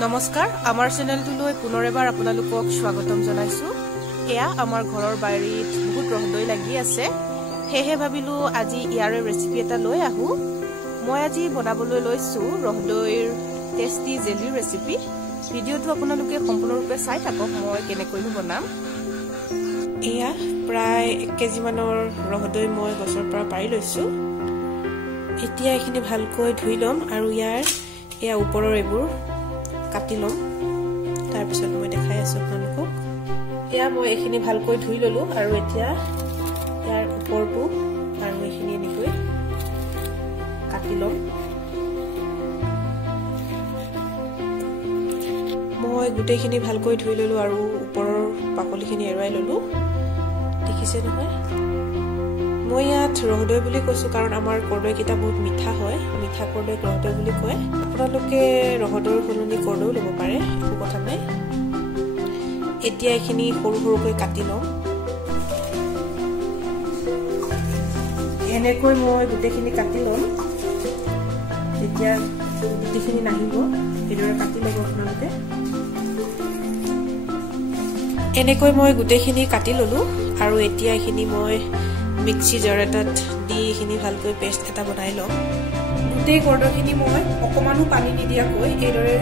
নমস্কাৰ আমাৰ চেনেলটোলৈ পুনৰ এবাৰ আপোনালোকক স্বাগতম জনাইছো। এয়া আমাৰ ঘৰৰ বাৰীত বহুত ৰহদৈ লাগি আছে, হেহে ভাবিলো আজি ইয়াৰে ৰেচিপি এটা লৈ আহো। মই আজি বনাবলৈ লৈছো ৰহদৈৰ টেষ্টি জেলি ৰেচিপি। ভিডিঅ'টো আপোনালোকে সম্পূৰ্ণৰূপে চাই থাকক মই কেনেকৈ বনাম। এয়া প্ৰায় 1 কেজি মানৰ ৰহদৈ মই গছৰ পৰা পাৰি লৈছো। এতিয়া এইখিনি ভালকৈ ধুই লম আৰু এয়া ওপৰৰ এইবোৰ কাটি লম। তাৰ পিছত মই দেখাই আছো আপোনালোকক। এয়া মই এইখিনি ভালকৈ ধুই ললো আৰু এতিয়া ইয়াৰ ওপৰটো আৰু এইখিনি এনেকৈ কাটি লম। মই গোটেইখিনি ভালকৈ ধুই ললো আৰু ওপৰৰ বাকলিখিনি এৰুৱাই ললো। দেখিছে নহয়, মই ইয়াত ৰহদৈ বুলি কৈছো কাৰণ আমাৰ কৰ্দৈকেইটা বহুত মিঠা হয়, মিঠা কৰ্দৈ ৰহদৈ বুলি কয়। আপোনালোকে ৰহদৈৰ সলনি কৰ্দৈ ল'ব পাৰে, একো কথা নাই। এতিয়া এইখিনি সৰু সৰুকৈ কাটি লম। এনেকৈ মই গোটেইখিনি কাটি লম। এতিয়া গোটেইখিনি নাহিব, এইদৰে কাটি ল'ব আপোনালোকে। এনেকৈ মই গোটেইখিনি কাটি ললো আৰু এতিয়া এইখিনি মই মিক্সি জাৰ এটাত দি এইখিনি ভালকৈ পেষ্ট এটা বনাই লম। গোটেই কৰ্দৈখিনি মই অকমানো পানী নিদিয়াকৈ এইদৰে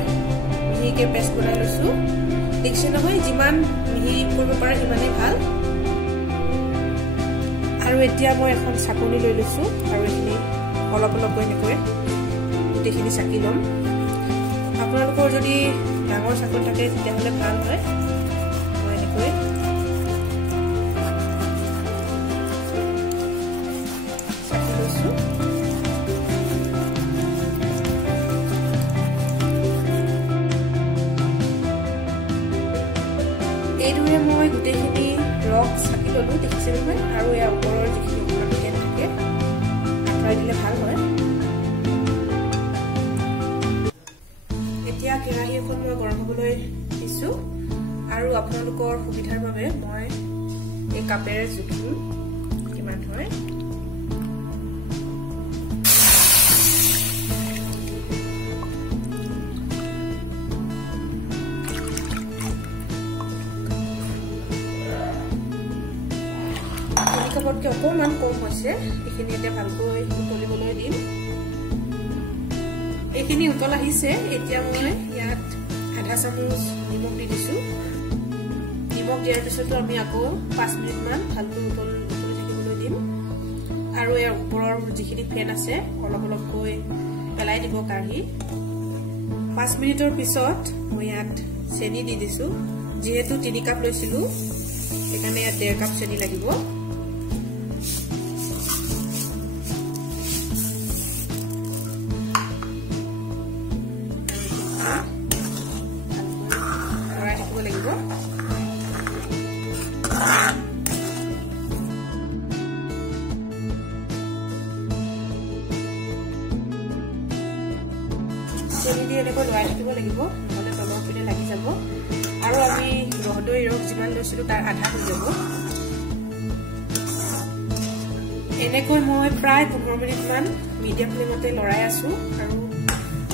মিহিকৈ পেষ্ট বনাই লৈছো। দেখিছে নহয়, যিমান মিহি কৰিব পাৰে সিমানেই ভাল। আৰু এতিয়া মই এখন চাকনি লৈ লৈছো আৰু এইখিনি অলপ অলপকৈ এনেকৈ গোটেইখিনি চাকি ল'ম। আপোনালোকৰ যদি ডাঙৰ চাকনি থাকে তেতিয়াহ'লে ভাল হয়। মই এনেকৈ এইদৰে মই গোটেইখিনি ৰস চাকি ললো। দেখিছে নহয়, আৰু ইয়াৰ ওপৰৰ যিখিনি অকণমান থাকে আঁতৰাই দিলে ভাল হয়। এতিয়া কেৰাহী এখন মই গৰম হ'বলৈ দিছো আৰু আপোনালোকৰ সুবিধাৰ বাবে মই এই কাপেৰে জুখিম কিমান হয়। কাপতকৈ অকণমান কম হৈছে। এইখিনি এতিয়া ভালকৈ উতলিবলৈ দিম। এইখিনি উতল আহিছে। এতিয়া মই ইয়াত আধা চামুচ নিমখ দি দিছো। নিমখ দিয়াৰ পিছতো আমি আকৌ 5 মিনিটমান ভালকৈ উতলি থাকিবলৈ দিম। আৰু ইয়াৰ ওপৰৰ যিখিনি ফেন আছে অলপ অলপকৈ পেলাই দিব কাঢ়ি। 5 মিনিটৰ পিছত মই ইয়াত চেনি দি দিছো। যিহেতু 3 কাপ লৈছিলো সেইকাৰণে ইয়াত 1.5 কাপ চেনি লাগিব। চেনি দি এনেকৈ লৰাই থাকিব লাগিব, নহ'লে তলৰ পিনে লাগি যাব। আৰু আমি ৰহদৈ ৰস যিমান লৈছিলো তাৰ আধা হৈ যাব। এনেকৈ মই প্ৰায় 15 মিনিটমান মিডিয়াম ফ্লেমতে লৰাই আছো। আৰু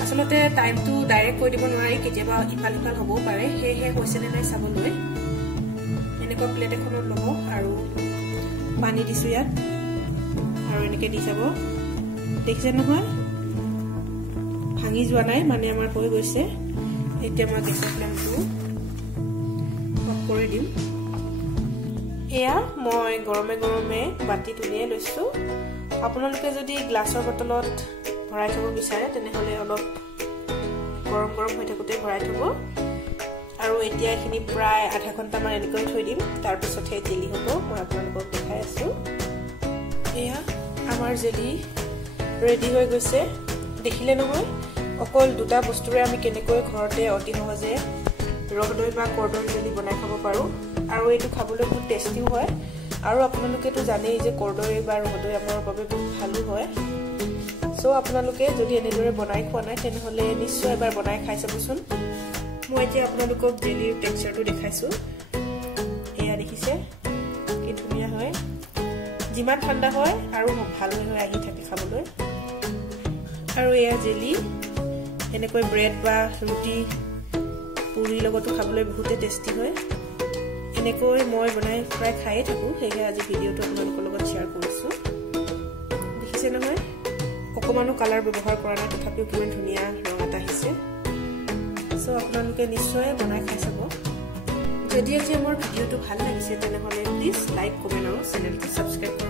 আচলতে টাইমটো ডাইৰেক্ট কৈ দিব নোৱাৰি, কেতিয়াবা ইফাল সিফাল হ'বও পাৰে, সেয়েহে হৈছে নে নাই চাবলৈ এনেকুৱা প্লেট এখনত ল'ব আৰু পানী দিছো ইয়াত আৰু এনেকৈ দি যাব। দেখিছে নহয়, ভাঙি যোৱা নাই, মানে আমাৰ হৈ গৈছে। এতিয়া মই গেছৰ ফ্লেমটো অফ কৰি দিম। এয়া মই গৰমে গৰমে বাতিত উলিয়াই লৈছো। আপোনালোকে যদি গ্লাছৰ বটলত ভৰাই থব বিচাৰে তেনেহ'লে অলপ গৰম গৰম হৈ থাকোঁতে ভৰাই থব। আৰু এতিয়া এইখিনি প্ৰায় আধা ঘণ্টামান এনেকৈ থৈ দিম, তাৰপিছতহে জেলি হ'ব। মই আপোনালোকক দেখাই আছো। এয়া আমাৰ জেলি ৰেডি হৈ গৈছে। দেখিলে নহয়, অকল 2টা বস্তুৰে আমি কেনেকৈ ঘৰতে অতি সহজে ৰহদৈ বা কৰ্দৈ জেলি বনাই খাব পাৰোঁ। আৰু এইটো খাবলৈ বহুত টেষ্টিও হয়। আৰু আপোনালোকেতো জানেই যে কৰ্দৈ বা ৰহদৈ আমাৰ বাবে বহুত ভালো হয়। চ' আপোনালোকে যদি এনেদৰে বনাই খোৱা নাই তেনেহ'লে নিশ্চয় এবাৰ বনাই খাই চাবচোন। মই এতিয়া আপোনালোকক জেলিৰ টেক্সচাৰটো দেখাইছো। এয়া দেখিছে কি ধুনীয়া হয়। যিমান ঠাণ্ডা হয় আৰু ভাল হৈ আহি থাকে খাবলৈ। আৰু এয়া জেলি এনেকৈ ব্ৰেড বা ৰুটি পুৰিৰ লগতো খাবলৈ বহুতে টেষ্টি হয় এনেকৈ মই বনাই প্ৰায় খায়ে থাকো হেগে আজি ভিডিওটো আপোনালোকৰ লগত শেয়াৰ কৰিছো দেখিছে নহয় অকমানো কালাৰ ব্যৱহাৰ কৰা নাই তথাপিও কিমান ধুনীয়া ৰং এটা আহিছে সো আপোনালোকে নিশ্চয় বনাই খাই চাব যদি আজি মোৰ ভিডিওটো ভাল লাগিছে তেনেহলে প্লিজ লাইক কমেন্ট আৰু চেনেলটো সাবস্ক্ৰাইব